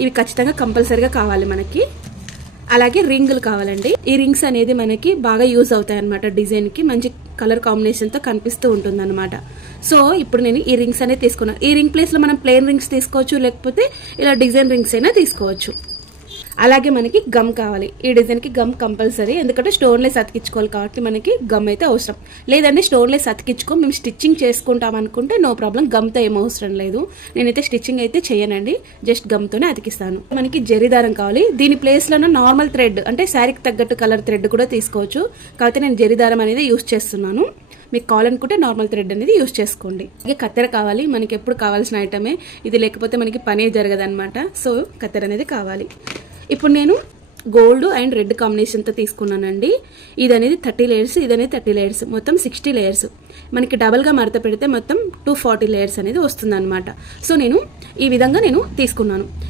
ఇవి ఖచ్చితంగా కంపల్సరీగా కావాలి మనకి. అలాగే రింగులు కావాలండి. ఈ రింగ్స్ అనేది మనకి బాగా యూజ్ అవుతాయి అనమాట. డిజైన్కి మంచి కలర్ కాంబినేషన్తో కనిపిస్తూ ఉంటుంది అనమాట. సో ఇప్పుడు నేను ఈ రింగ్స్ అనేది తీసుకున్నాను. ఈ రింగ్ ప్లేస్లో మనం ప్లెయిన్ రింగ్స్ తీసుకోవచ్చు, లేకపోతే ఇలా డిజైన్ రింగ్స్ అయినా తీసుకోవచ్చు. అలాగే మనకి గమ్ కావాలి. ఈ డిజైన్కి గమ్ కంపల్సరీ, ఎందుకంటే స్టోన్లెస్ అతికించుకోవాలి కాబట్టి మనకి గమ్ అయితే అవసరం. లేదంటే స్టోన్లెస్ అతికించుకో మేము స్టిచ్చింగ్ చేసుకుంటాం అనుకుంటే నో ప్రాబ్లం, గమ్తో ఏం అవసరం లేదు. నేనైతే స్టిచ్చింగ్ అయితే చేయనండి, జస్ట్ గమ్తోనే అతికిస్తాను. మనకి జరీ దారం కావాలి. దీని ప్లేస్లోనే నార్మల్ థ్రెడ్ అంటే శారీకి తగ్గట్టు కలర్ థ్రెడ్ కూడా తీసుకోవచ్చు. కాకపోతే నేను జరీ దారం అనేది యూస్ చేస్తున్నాను. మీకు కావాలనుకుంటే నార్మల్ థ్రెడ్ అనేది యూస్ చేసుకోండి. అలాగే కత్తెర కావాలి. మనకి ఎప్పుడు కావాల్సిన ఐటమే ఇది, లేకపోతే మనకి పనే జరగదనమాట. సో కత్తెర అనేది కావాలి. ఇప్పుడు నేను గోల్డ్ అండ్ రెడ్ కాంబినేషన్తో తీసుకున్నానండి. ఇది అనేది 30 లేయర్స్, ఇది అనేది 30 లేయర్స్, మొత్తం 60 లేయర్స్. మనకి డబల్గా మడత పెడితే మొత్తం 240 లేయర్స్ అనేది వస్తుంది అనమాట. సో నేను ఈ విధంగా తీసుకున్నాను.